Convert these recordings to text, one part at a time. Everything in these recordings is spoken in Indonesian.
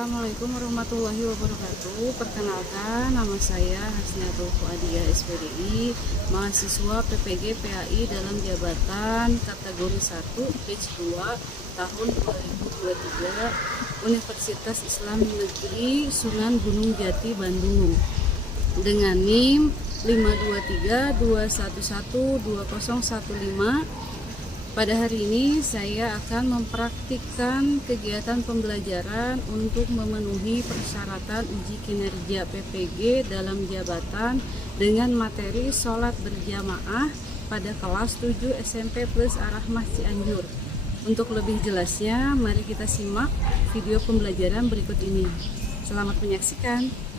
Assalamualaikum warahmatullahi wabarakatuh. Perkenalkan, nama saya Hasniatul Fuadiyah SPDI, mahasiswa PPG PAI dalam jabatan kategori 1 batch 2 tahun 2023 Universitas Islam Negeri Sunan Gunung Jati Bandung dengan NIM 52321120115. Pada hari ini saya akan mempraktikkan kegiatan pembelajaran untuk memenuhi persyaratan uji kinerja PPG dalam jabatan dengan materi sholat berjamaah pada kelas 7 SMP plus Ar-Rahmah Cianjur. Untuk lebih jelasnya, mari kita simak video pembelajaran berikut ini. Selamat menyaksikan.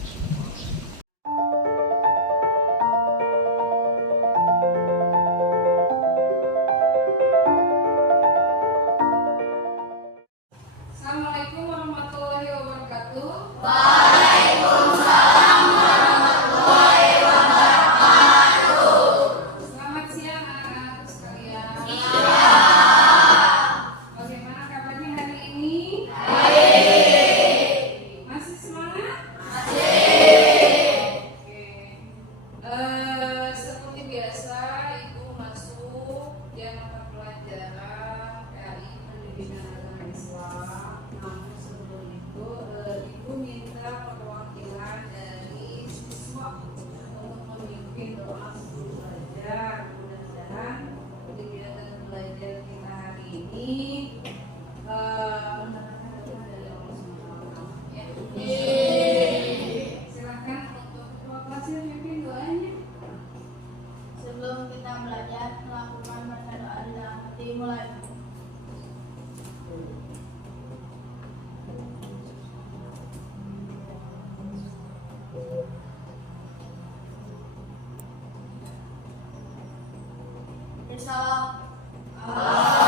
Assalamualaikum warahmatullahi wabarakatuh. Waalaikumsalam warahmatullahi wabarakatuh. Selamat siang anak-anak sekalian. Iya. Bagaimana kabarnya hari ini? Baik. Masih semangat? Masih. Oke. Seperti biasa, Ibu masuk jam mata pelajaran PAI Pendidikan Agama Islam. Namun sebelum itu, Ibu minta perwakilan dari siswa untuk memimpin doa sebelum belajar. Mudah-mudahan kegiatan belajar kita hari ini mendapatkan berkah dari Allah SWT. Ya. Silakan untuk ketua kelas yang memimpin doanya. Sebelum kita belajar, melakukan baca doa di dalam hati. Mulai. Bersalam. Assalamualaikum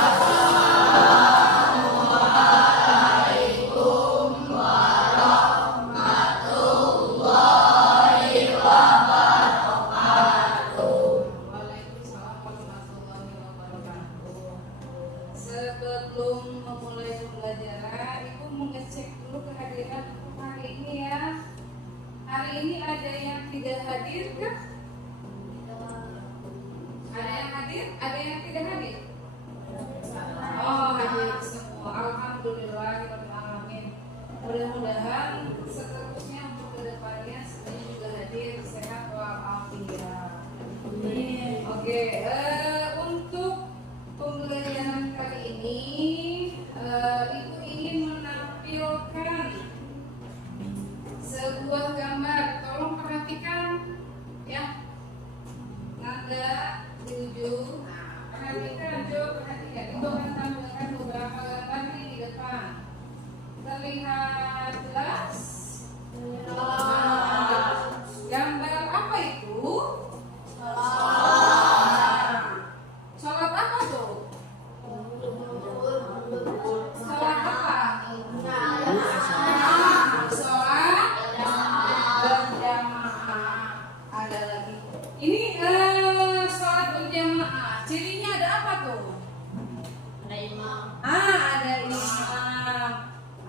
warahmatullahi wabarakatuh. Waalaikumsalam warahmatullahi wabarakatuh. Sebelum memulai pembelajaran, Ibu mengecek dulu kehadiran untuk hari ini ya. Hari ini ada yang tidak hadir kah? Ada yang hadir? Ada yang tidak hadir? Oh, hadir semua. Alhamdulillahirrahmanirrahim. Mudah-mudahan seterusnya untuk kedepannya semuanya juga hadir sehat walafiat. Oke, untuk pembelajaran kali ini Ibu ingin menampilkan sebuah gambar. Tolong perhatikan ya. Nada di ujung. Perhatikan, coba perhatikan. Ibu akan tampilkan beberapa gambar di depan. Terlihat jelas? Gambar apa itu? Sholat apa tuh? Sholat apa? Sholat berjamaah. Ada lagi. Ini sholat berjamaah. Cirinya ada apa tuh? Ada imam. Ada imam.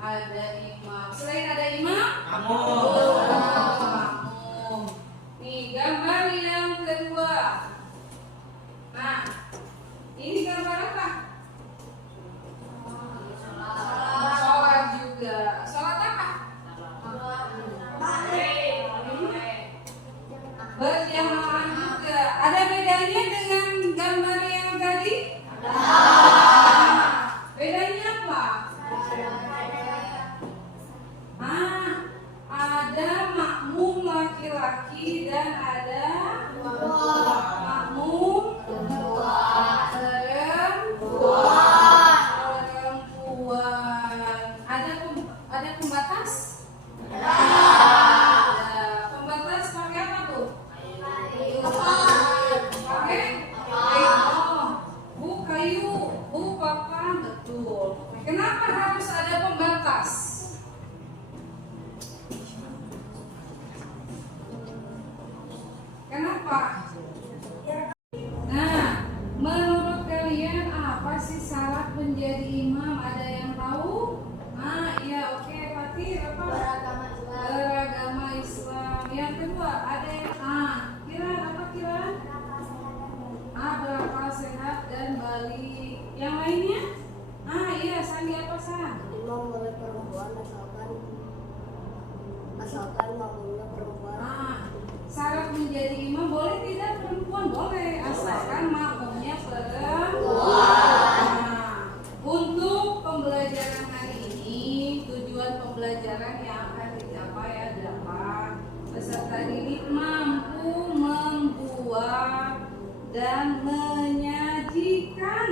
Ada imam. Selain ada imam? Makmum. Nih gambar yang kedua. Nah, ini gambar apa? Sholat juga. Sholat apa? Berjamaah juga. Ada bedanya dengan gambar yang tadi? Bedanya apa? Ada makmum laki-laki dan ada makmum perempuan. Ada pembatas? Ada. Pembatas pakai apa tuh? Pakai kayu, papan, betul. Kenapa harus ada pembatas? Kenapa? Nah, menurut kalian apa sih syarat menjadi imam? Ada yang tahu? Iya, oke. Fatih, apa menjadi imam boleh tidak perempuan? Boleh, asalkan makmumnya perempuan. Nah, untuk pembelajaran hari ini, tujuan pembelajaran yang akan dicapai adalah peserta didik mampu membuat dan menyajikan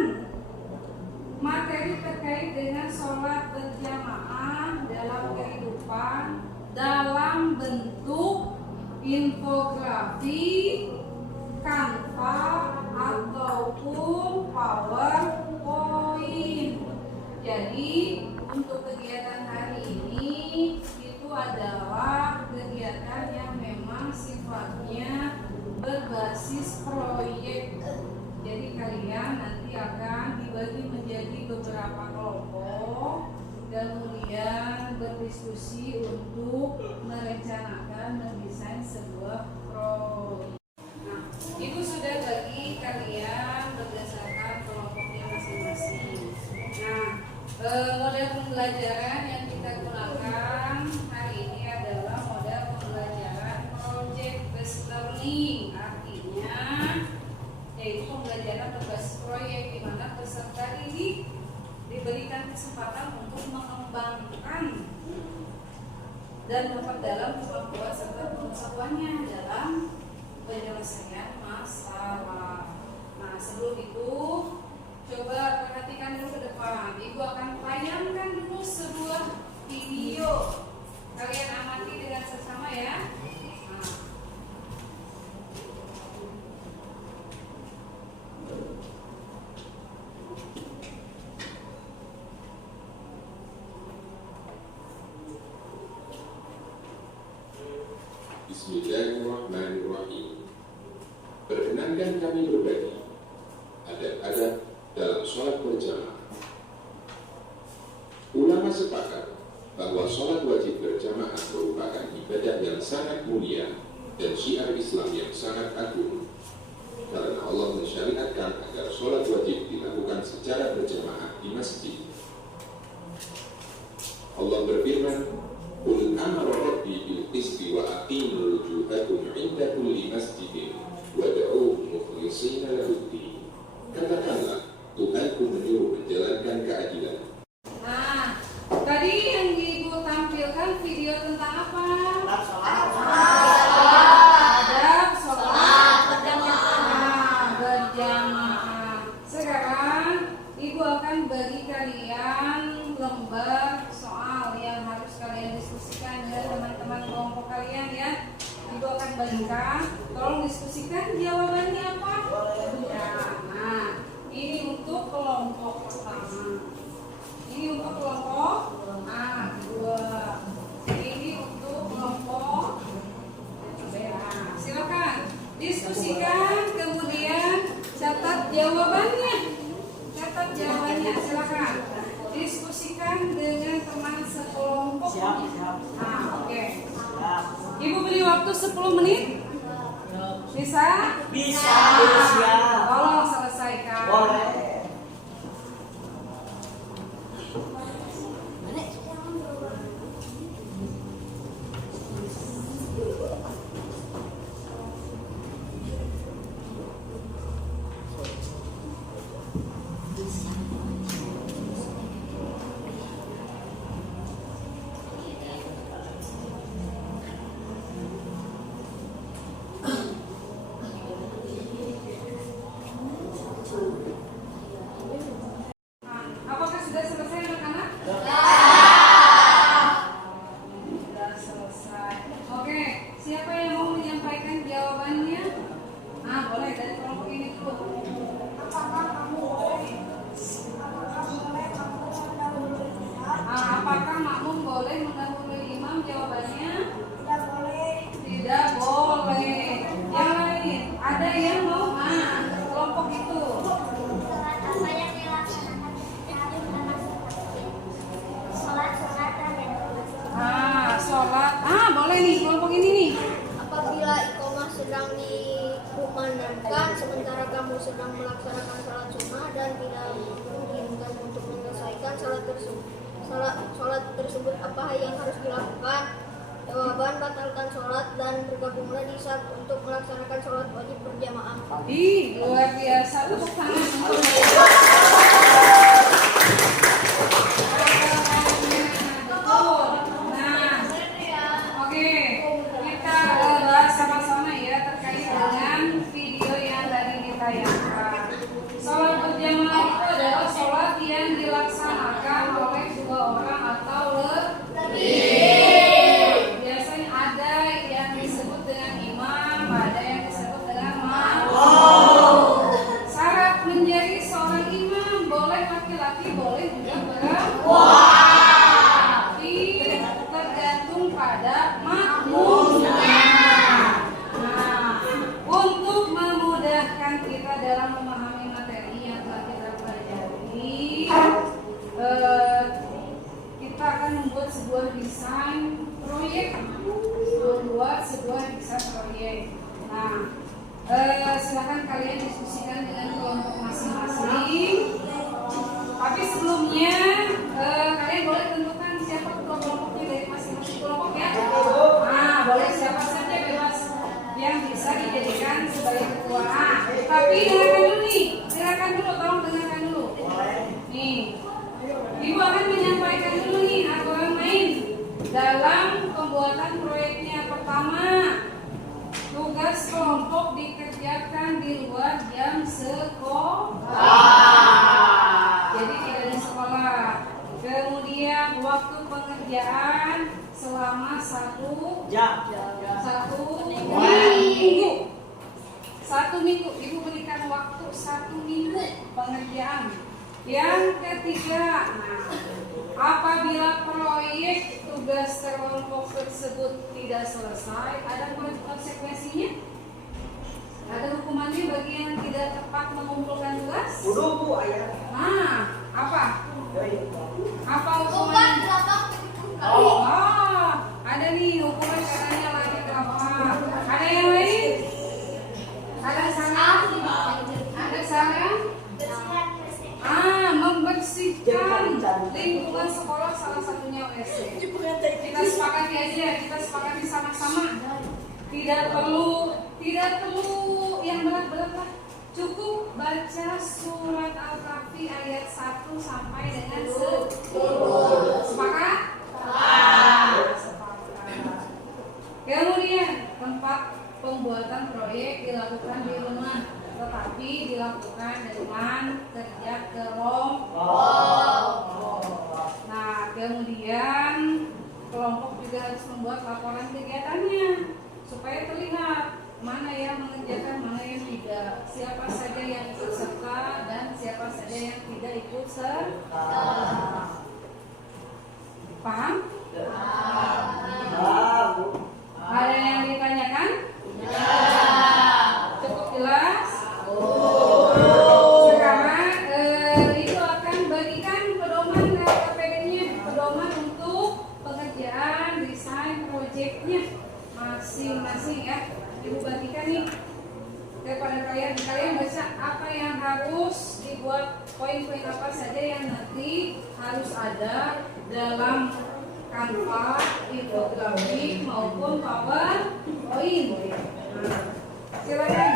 materi terkait dengan sholat berjamaah dalam kehidupan dalam bentuk infografi, Canva ataupun PowerPoint. Jadi untuk kegiatan hari ini itu adalah kegiatan yang memang sifatnya berbasis proyek. Jadi kalian nanti akan dibagi menjadi beberapa kelompok, kemudian berdiskusi untuk merencanakan mendesain sebuah proyek. Nah, itu sudah bagi kalian berdasarkan kelompoknya masing-masing. Nah, model pembelajaran yang kita gunakan hari ini adalah model pembelajaran project based learning. Artinya yaitu pembelajaran berbasis proyek di mana peserta didik diberikan kesempatan untuk mengembangkan dan memperdalam kemampuan serta pengetahuannya dalam penyelesaian masalah. Nah, sebelum itu coba perhatikan dulu ke depan. Ibu akan tayangkan dulu sebuah video. Kalian amati dengan seksama ya. Nah. Bismillahirrahmanirrahim. Perkenankan kami berbagi adab-adab dalam sholat berjamaah. Ulama sepakat bahwa sholat wajib berjamaah merupakan ibadah yang sangat mulia dan syiar Islam yang sangat agung, karena Allah mensyariatkan agar sholat wajib dilakukan secara berjamaah di masjid. Allah berfirman, Qul amara rabbi bil qisti wa aqimul wujuhakum 'inda kulli masjidin wad'uuhu mukhlishina lahu-d-din. Katakanlah, Tuhanku menyuruh menjalankan keadilan. Nah, tadi yang Ibu tampilkan video tentang apa? Adab sholat berjamaah. Sekarang Ibu akan bagi kalian lembar soal yang harus kalian diskusikan dengan teman-teman kelompok kalian ya. Ibu akan bagikan, tolong diskusikan jawabannya apa? Ya, nah, ini untuk kelompok pertama. Ini untuk kelompok kedua. Ini untuk kelompok B. Silakan diskusikan, kemudian catat jawabannya. Catat jawabannya, silakan. Diskusikan dengan teman sekelompok. Oke. Ibu beri waktu 10 menit. Bisa? Bisa. Tolong selesaikan. Boleh. Apakah sudah selesai anak-anak? Sudah selesai. Oke, siapa yang mau menyampaikan jawabannya? Boleh dari kelompok ini dulu. Apakah makmum boleh mendahului imam? Jawabannya tidak boleh. Yang lain, ada yang mau? Kelompok itu. Sholat. Boleh nih kelompok ini nih. Apabila iqamah sedang dikumandangkan sementara kamu sedang melaksanakan salat sunnah dan tidak memungkinkan untuk menyelesaikan salat tersebut, apa yang harus dilakukan? Jawaban batalkan sholat dan bergabunglah di saf untuk melaksanakan sholat wajib berjamaah. Ih, luar biasa. Tepuk tangan untuk betul. Nah, oke, kita bahas sama-sama ya terkait dengan video yang tadi ditayangkan. Sholat berjamaah itu adalah sholat yang dilaksanakan oleh 2 orang atau lebih. Biasanya ada yang disebut dengan imam, ada yang disebut dengan makmum. Syarat menjadi seorang imam boleh laki-laki, boleh juga perempuan. Tapi tergantung pada makmumnya. Nah, untuk memudahkan kita dalam memahami materi yang telah kita pelajari, kita akan membuat sebuah desain proyek. Nah, silakan kalian diskusikan dengan kelompok masing-masing. Tapi sebelumnya kalian boleh tentukan siapa ketua kelompoknya dari masing-masing kelompok ya. Nah, boleh siapa saja bebas yang bisa dijadikan sebagai ketua. Tapi dengarkan dulu nih, tolong dengarkan dulu. Nih, Ibu akan menyampaikan dulu nih aturan main dalam pembuatan proyeknya. Pertama, tugas kelompok dikerjakan di luar jam sekolah. Jadi tidak di sekolah. Kemudian waktu pengerjaan selama 1 minggu. 1 minggu. Ibu berikan waktu 1 minggu pengerjaan. Yang ketiga, apabila proyek tugas kelompok tersebut tidak selesai, ada konsekuensinya? Ada hukumannya bagi yang tidak tepat mengumpulkan tugas? Nah, apa? Apa hukumannya? Oh, ada nih hukuman katanya lagi apa? Ada yang lain? Ada saran? Ada saran? Membersihkan lingkungan sekolah, salah satunya WC. Kita sepakati aja, kita sepakati sama-sama. Tidak perlu yang berat-berat lah. Cukup baca surat Al-Kahfi ayat 1 sampai dengan 10. Sepakat? Sepakat. Kemudian tempat pembuatan proyek dilakukan di rumah, tetapi dilakukan dengan kerja kelompok. Nah, kemudian kelompok juga harus membuat laporan kegiatannya supaya terlihat mana yang mengerjakan, mana yang tidak, siapa saja yang ikut serta dan siapa saja yang tidak ikut serta. Paham? Ada yang ditanyakan? Cukup jelas? Sekarang itu akan bagikan pedoman KPD-nya, pedoman untuk pengerjaan desain proyeknya masing-masing ya. Ibu bagikan nih kepada kalian. Kalian baca apa yang harus dibuat, poin-poin apa saja yang nanti harus ada dalam Canva, infografik maupun PowerPoint. Nah, silakan.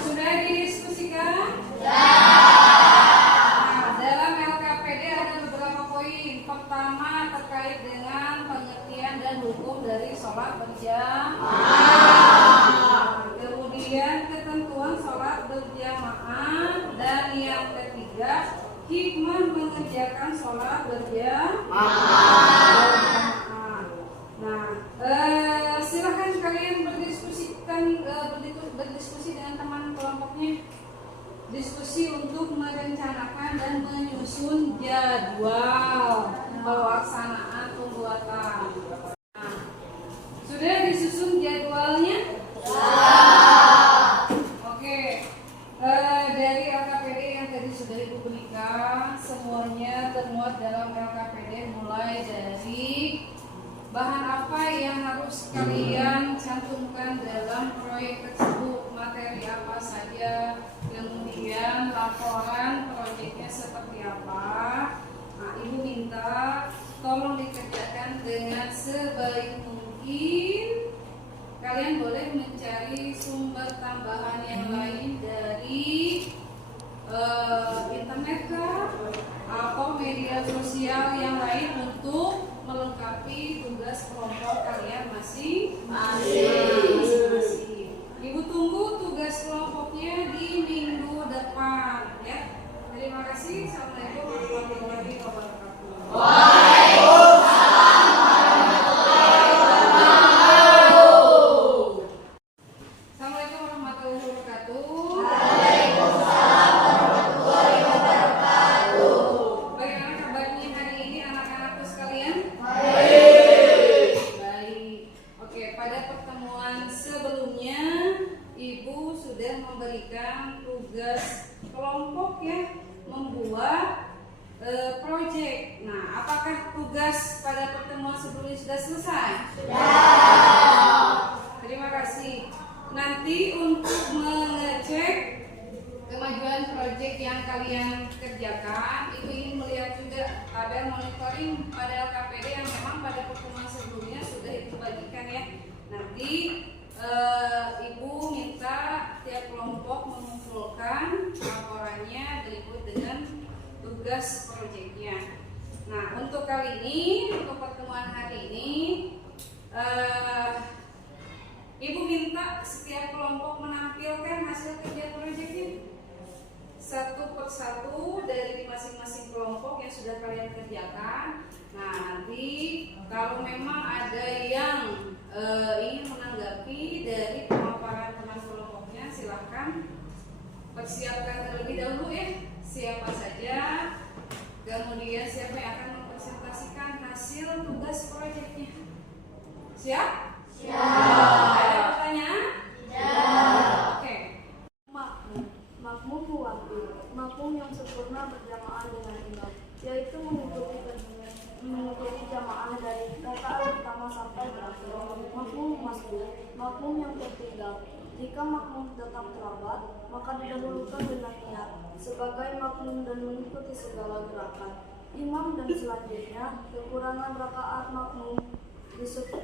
Sudah didiskusikan? Nah, dalam LKPD ada beberapa poin. Pertama terkait dengan pengertian dan hukum dari sholat berjamaah. Kemudian ketentuan sholat berjamaah, dan yang ketiga hikmah mengerjakan sholat berjamaah. Nah, silakan kalian berdiskusi dengan teman kelompoknya. Diskusi untuk merencanakan dan menyusun jadwal pelaksanaan pembuatan. Nah, sudah disusun jadwalnya? Oke. Dari LKPD yang tadi sudah Ibu berikan, semuanya termuat dalam LKPD mulai dari bahan apa yang harus kalian cantumkan dalam proyek tersebut, materi apa saja, kemudian laporan proyeknya seperti apa. Nah, Ibu minta tolong dikerjakan dengan sebaik mungkin. Kalian boleh mencari sumber tambahan yang lain dari internet kah atau media sosial yang lain untuk melengkapi tugas kelompok kalian masing-masing. Ibu tunggu tugas kelompoknya di minggu depan ya. Terima kasih. Assalamualaikum warahmatullahi wabarakatuh. Assalamualaikum warahmatullahi wabarakatuh. Bagaimana kabarnya hari ini anak-anakku sekalian? Baik. Oke, pada pertemuan sebelumnya Ibu sudah memberikan tugas kelompok ya, membuat proyek. Nah, apakah tugas pada pertemuan sebelumnya sudah selesai? Terima kasih. Nanti untuk mengecek kemajuan proyek yang kalian kerjakan, Ibu ingin melihat juga tabel monitoring pada KPD yang memang pada pertemuan sebelumnya sudah Ibu bagikan ya. Nanti Ibu minta tiap kelompok mengumpulkan laporannya berikut dengan tugas proyeknya. Nah, untuk kali ini, untuk pertemuan hari ini, Ibu minta setiap kelompok menampilkan hasil kerja proyeknya satu persatu dari masing-masing kelompok yang sudah kalian kerjakan. Nah, nanti kalau memang ada yang ingin menanggapi dari pemaparan teman kelompoknya, silahkan persiapkan terlebih dahulu ya, siapa saja, kemudian siapa yang akan mempresentasikan hasil tugas proyeknya. Siap? Ada pertanyaan? Oke. Makmum muwakkil, makmum yang sempurna berjamaah dengan imam, yaitu mengikuti jamaah dari rakaat pertama sampai berakhir. Makmum masbuk, makmum yang tertinggal. Jika makmum tetap terlambat, maka didahulukan dengan niat sebagai makmum dan mengikuti segala gerakan imam, dan selanjutnya kekurangan rakaat makmum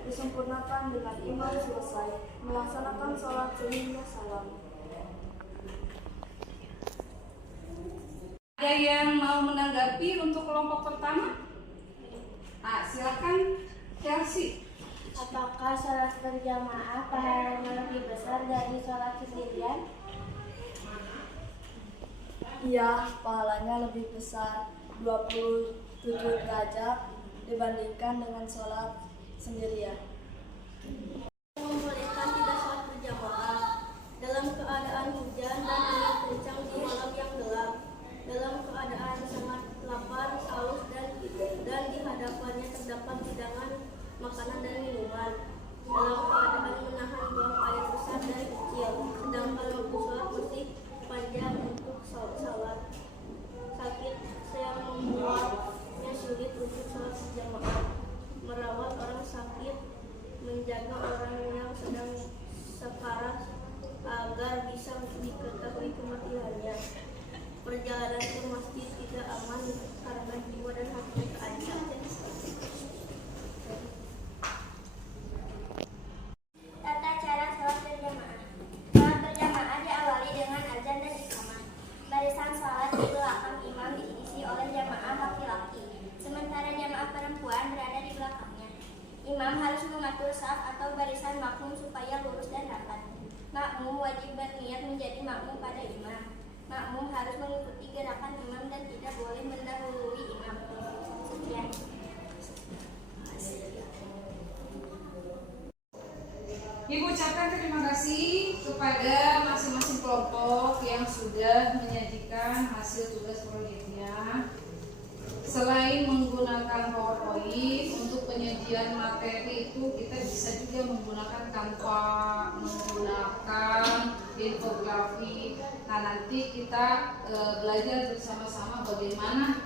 disempurnakan dengan imam selesai melaksanakan sholat sehingga salam. Ada yang mau menanggapi untuk kelompok pertama? Silakan Chelsea. Apakah sholat berjamaah pahalanya lebih besar dari sholat sendirian? Iya, pahalanya lebih besar 27 derajat dibandingkan dengan sholat sendirian. Membolehkan tidak sholat berjamaah dalam keadaan hujan dan angin kencang di malam yang gelap, dalam keadaan sangat lapar, haus dan di hadapannya terdapat hidangan makanan dan minuman, dalam keadaan menahan buang air besar dan kecil, sedangkan waktu sholat masih panjang untuk sholat, sakit yang membuatnya sulit untuk sholat berjamaah, merawat orang sakit, menjaga orang yang sedang sekarat agar bisa diketahui kematiannya. Perjalanan ke masjid tidak aman karena jiwa dan hati terancam. Tata cara sholat berjamaah. Sholat berjamaah diawali dengan azan dan iqamah. Barisan sholat di belakang imam diisi oleh jamaah laki-laki, sementara jamaah perempuan berada di belakangnya. Imam harus mengatur saf atau barisan makmum supaya lurus dan rapat. Makmum wajib berniat menjadi makmum pada imam. Makmum harus mengikuti gerakan imam dan tidak boleh mendahului imam. Sekian. Ibu ucapkan terima kasih kepada masing-masing kelompok yang sudah menyajikan hasil tugas proyeknya. Selain menggunakan PowerPoint untuk penyajian materi itu, kita bisa juga menggunakan Canva, menggunakan infografi. Nah, nanti kita belajar bersama-sama bagaimana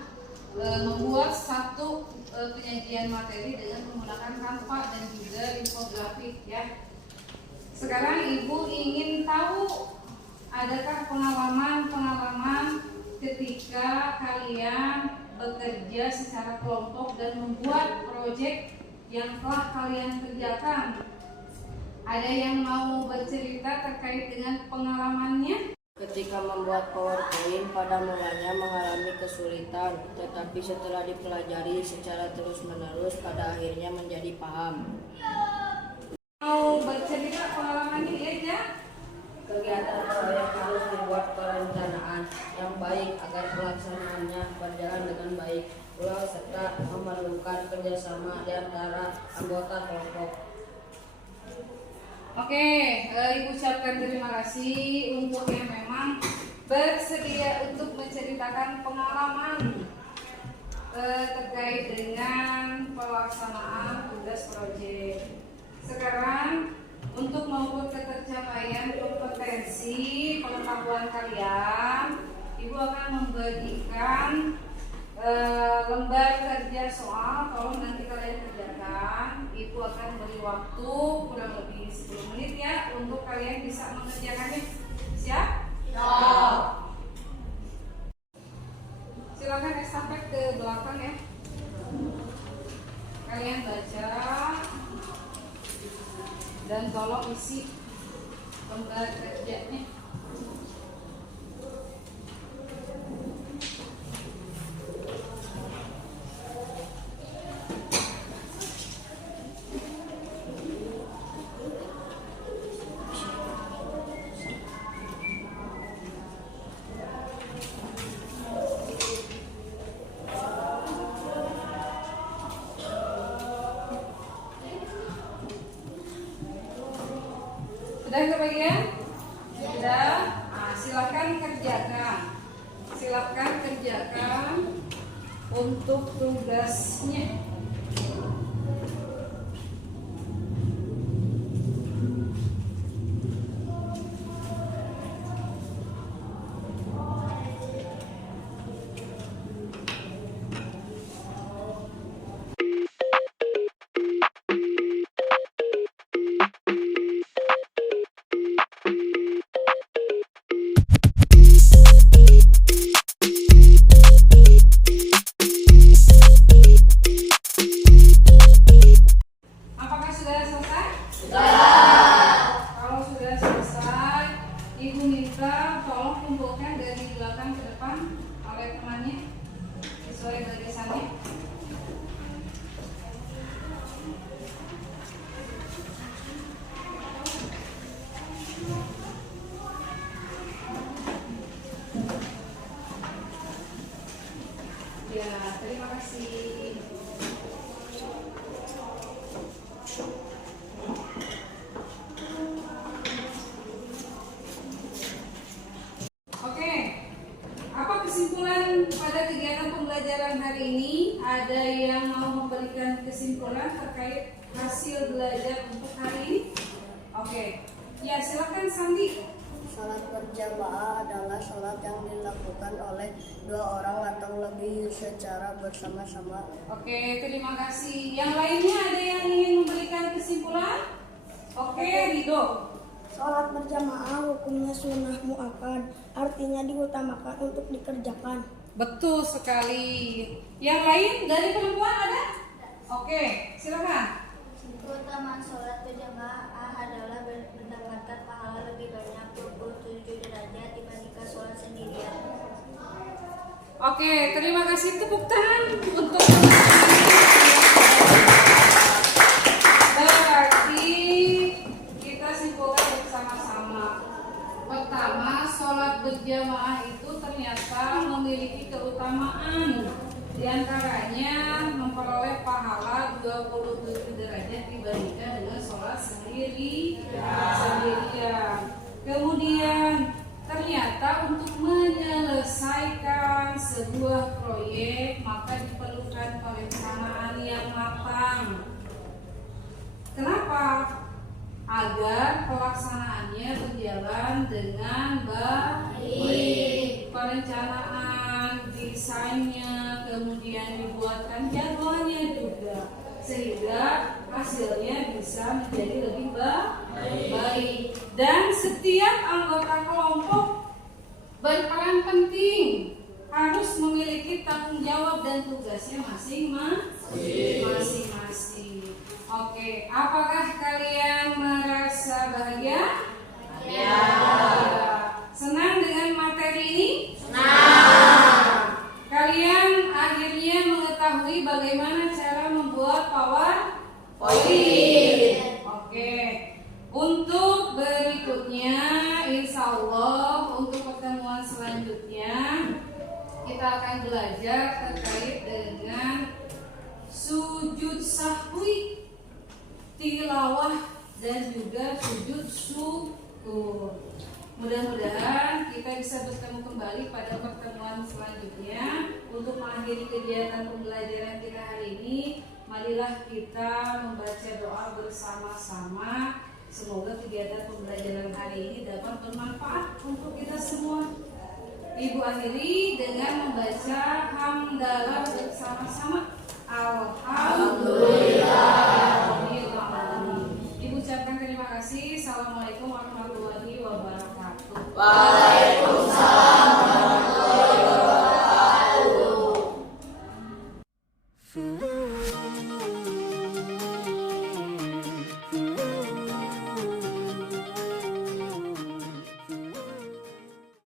membuat satu penyajian materi dengan menggunakan Canva dan juga infografik ya. Sekarang Ibu ingin tahu adakah pengalaman ketika kalian bekerja secara kelompok dan membuat proyek yang telah kalian kerjakan? Ada yang mau bercerita terkait dengan pengalamannya? Ketika membuat PowerPoint, pada mulanya mengalami kesulitan, tetapi setelah dipelajari secara terus-menerus, pada akhirnya menjadi paham. Mau bercerita pengalamannya ya? Kegiatan proyek harus dibuat perencanaan yang baik agar pelaksanaannya berjalan dengan baik, pula serta memerlukan kerjasama di antara anggota kelompok. Oke, Ibu ucapkan terima kasih untuk yang memang bersedia untuk menceritakan pengalaman terkait dengan pelaksanaan tugas proyek. Sekarang untuk mengukur ketercapaian kompetensi pengetahuan kalian, Ibu akan membagikan lembar kerja soal. Tolong nanti kalian kerjakan. Ibu akan beri waktu kurang lebih 10 menit ya untuk kalian bisa mengerjakannya. Siap? Siap. Silakan estafet ke belakang ya. Kalian baca dan tolong isi lembar kerjanya. Sudah kebagian? Sudah. Nah, silakan kerjakan. Silakan kerjakan untuk tugasnya. Apakah sudah selesai? Kalau sudah selesai, Ibu minta tolong kumpulkan dari belakang ke depan oleh temannya sesuai barisannya. Ya, terima kasih. Oke, apa kesimpulan pada kegiatan pembelajaran hari ini? Ada yang mau memberikan kesimpulan terkait hasil belajar untuk hari ini? Oke, ya silakan Sandi. Salat berjamaah adalah salat yang dilakukan oleh 2 orang atau lebih secara bersama-sama. Oke, terima kasih. Yang lainnya ada yang ingin memberikan kesimpulan? Oke, Ridho. Salat berjamaah hukumnya sunnah muakkad, artinya diutamakan untuk dikerjakan. Betul sekali. Yang lain dari perempuan ada? Oke, silakan. Keutamaan sholat berjamaah adalah mendapatkan pahala lebih banyak 27 derajat dibandingkan sholat sendirian. Oke, terima kasih, tepuk tangan untuk berarti kita simpulkan bersama-sama. Pertama, sholat berjamaah itu ternyata memiliki keutamaan. Di antaranya memperoleh pahala 27 derajat dibandingkan dengan sholat sendirian. Kemudian ternyata untuk menyelesaikan sebuah proyek maka diperlukan perencanaan yang matang. Kenapa? Agar pelaksanaannya berjalan dengan baik. Perencanaan, desainnya, kemudian dibuatkan jadwalnya juga, sehingga hasilnya bisa menjadi lebih baik. Dan setiap anggota kelompok berperan penting, harus memiliki tanggung jawab dan tugasnya masing-masing. Oke, apakah kalian merasa bahagia? Ya. Senang dengan materi ini? Senang. Kalian akhirnya mengetahui bagaimana cara membuat PowerPoint. Oke. Untuk berikutnya, insya Allah untuk pertemuan selanjutnya kita akan belajar terkait dengan sujud sahwi, tilawah, dan juga sujud syukur. Mudah-mudahan kita bisa bertemu kembali pada pertemuan selanjutnya. Untuk mengakhiri kegiatan pembelajaran kita hari ini, marilah kita membaca doa bersama-sama. Semoga kegiatan pembelajaran hari ini dapat bermanfaat untuk kita semua. Ibu akhiri dengan membaca hamdalah bersama-sama. Alhamdulillah. Ibu ucapkan terima kasih. Assalamualaikum warahmatullahi wabarakatuh.